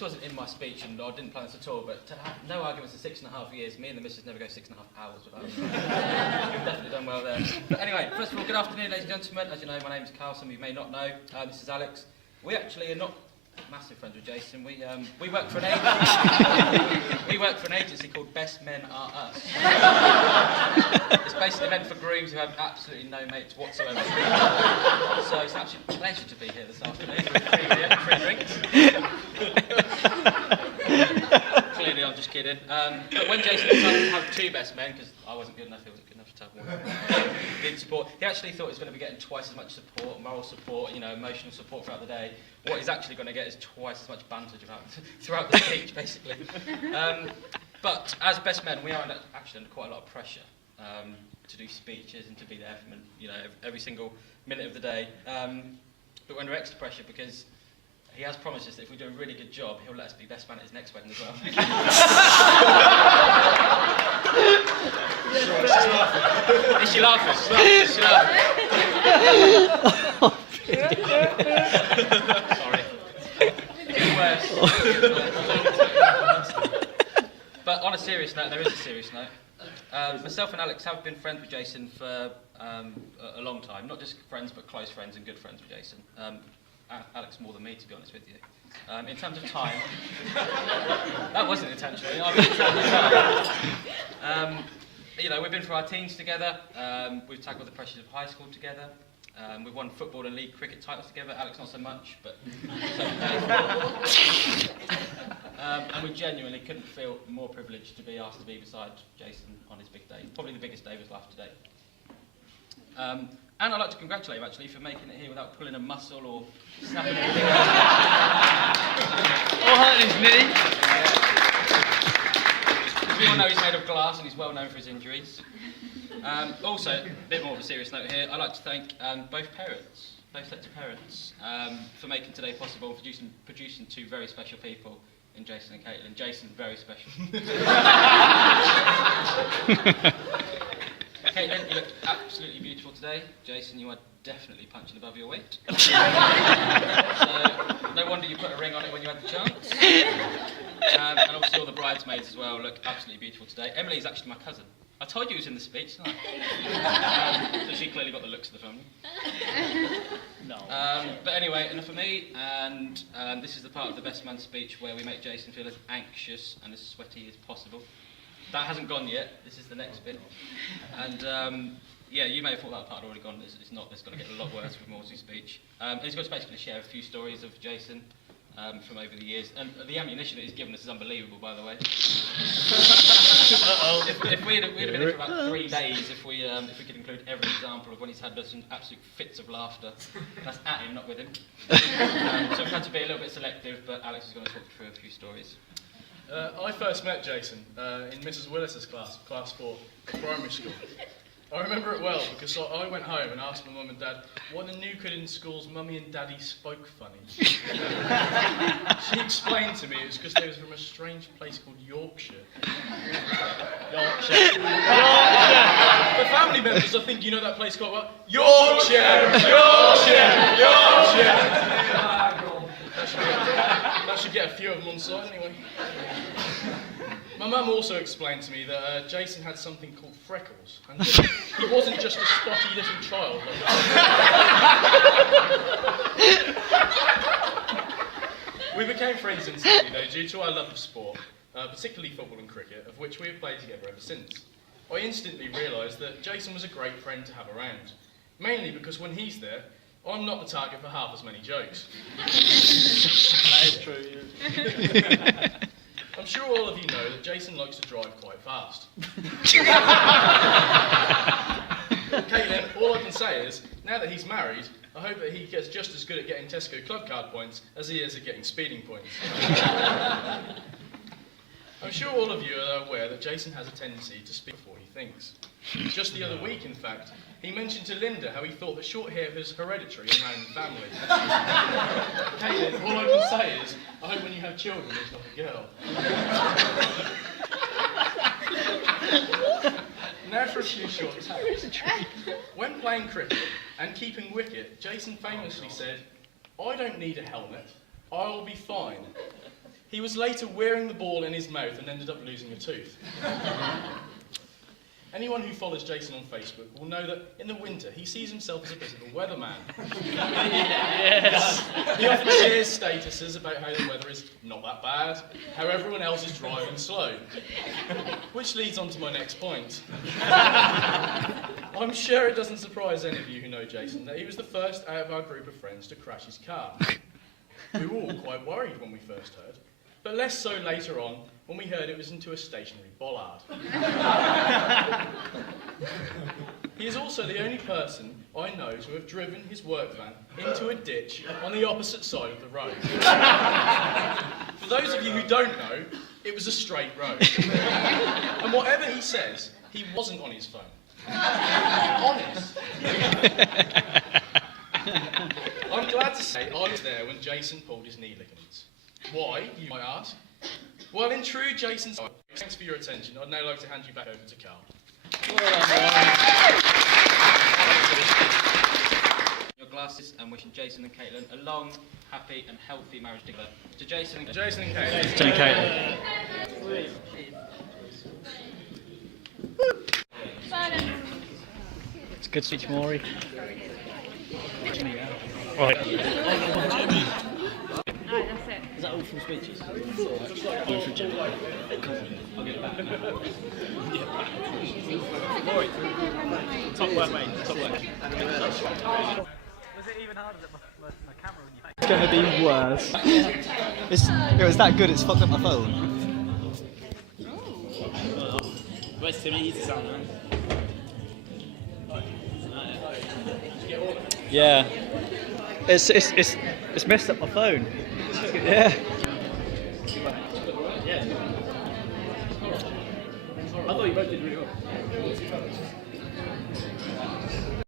this wasn't in my speech, and I didn't plan this at all, but to have no arguments in 6.5 years, me and the missus never go 6.5 hours without it. We've definitely done well there. But anyway, first of all, good afternoon, ladies and gentlemen. As you know, my name's Carl, some of you may not know. This is Alex. We actually are not massive friends with Jason. We work for an agency. We work for an agency called Best Men Are Us. It's basically meant for grooms who have absolutely no mates whatsoever. So it's an absolute pleasure to be here this afternoon. Free drinks. Clearly, I'm just kidding. But when Jason decided to have two best men, because I wasn't good enough, he wasn't good enough to have one. Didn't support. He actually thought he was going to be getting twice as much support, moral support, emotional support throughout the day. What he's actually going to get is twice as much banter throughout the speech, basically. But as best men, we are actually under quite a lot of pressure to do speeches and to be there for every single minute of the day. But we're under extra pressure because he has promised us that if we do a really good job, he'll let us be best man at his next wedding as well. Is she laughing? Is she laughing? Sorry. It gets worse. But on a serious note, there is a serious note. Myself and Alex have been friends with Jason for a long time. Not just friends, but close friends and good friends with Jason. Alex more than me, to be honest with you. In terms of time, that wasn't intentional. We've been through our teens together. We've tackled the pressures of high school together. We've won football and league cricket titles together. Alex not so much, but and we genuinely couldn't feel more privileged to be asked to be beside Jason on his big day. Probably the biggest day of his life today. And I'd like to congratulate him, actually, for making it here without pulling a muscle or snapping anything else. Or hurting his knee. We all know he's made of glass and he's well known for his injuries. Also, a bit more of a serious note here, I'd like to thank both sets of parents, for making today possible, producing two very special people in Jason and Caitlin. Jason, very special. Caitlin, you look absolutely beautiful today. Jason, you are definitely punching above your weight. So, no wonder you put a ring on it when you had the chance. And obviously all the bridesmaids as well look absolutely beautiful today. Emily is actually my cousin. I told you it was in the speech, didn't I? So she clearly got the looks of the family. No. But anyway, enough of me, and this is the part of the best man speech where we make Jason feel as anxious and as sweaty as possible. That hasn't gone yet. This is the next bit. And you may have thought that part had already gone. It's not. It's going to get a lot worse with Morsey's speech. He's going to basically share a few stories of Jason from over the years. And the ammunition that he's given us is unbelievable, by the way. If we'd have been here for about 3 days, if we could include every example of when he's had some absolute fits of laughter. That's at him, not with him. So we've had to be a little bit selective, but Alex is going to talk through a few stories. I first met Jason in Mrs. Willis's class 4, primary school. I remember it well because I went home and asked my mum and dad what the new kid in school's mummy and daddy spoke funny. She explained to me it was because they was from a strange place called Yorkshire. Yorkshire. For family members, I think you know that place quite well. Yorkshire! Yorkshire! Yorkshire! That should get a few of them on site anyway. My mum also explained to me that Jason had something called freckles, and he wasn't just a spotty little child. We became friends instantly, though, due to our love of sport, particularly football and cricket, of which we have played together ever since. I instantly realised that Jason was a great friend to have around, mainly because when he's there, I'm not the target for half as many jokes. That is true, yeah. I'm sure all of you know that Jason likes to drive quite fast. Caitlin, all I can say is, now that he's married, I hope that he gets just as good at getting Tesco club card points as he is at getting speeding points. I'm sure all of you are aware that Jason has a tendency to speak before he thinks. Just the other week, in fact, he mentioned to Linda how he thought that short hair was hereditary and ran in the family. Caitlin, all I can say is, I hope when you have children, it's not a girl. Now for a few short tales. When playing cricket and keeping wicket, Jason famously said, "I don't need a helmet, I'll be fine." He was later wearing the ball in his mouth and ended up losing a tooth. Anyone who follows Jason on Facebook will know that in the winter he sees himself as a bit of a weatherman. Yes. He often shares statuses about how the weather is not that bad, how everyone else is driving slow. Which leads on to my next point. I'm sure it doesn't surprise any of you who know Jason that he was the first out of our group of friends to crash his car. We were all quite worried when we first heard, but less so later on when we heard it was into a stationary bollard. He is also the only person I know to have driven his work van into a ditch on the opposite side of the road. For those of you who don't know, it was a straight road. And whatever he says, he wasn't on his phone. Honest. I'm glad to say I was there when Jason pulled his knee ligaments. Why, you might ask? Well, in true Jason style, thanks for your attention. I'd now like to hand you back over to Carl. Your glasses and wishing Jason and Caitlin a long, happy and healthy marriage together. To Jason and Jason and Caitlin. Jane Caitlin. It's a good speech, Maury. Right. Alright, that's it. Is that all from speeches? All from Jimmy. I'll get it back. Top work, mate. Top work. Was it even harder that my camera on your face? It's gonna be worse. It's that good, it's fucked up my phone. Where's Timmy? He's the sound man. Yeah. It's messed up my phone. Yeah. I thought you both did really well.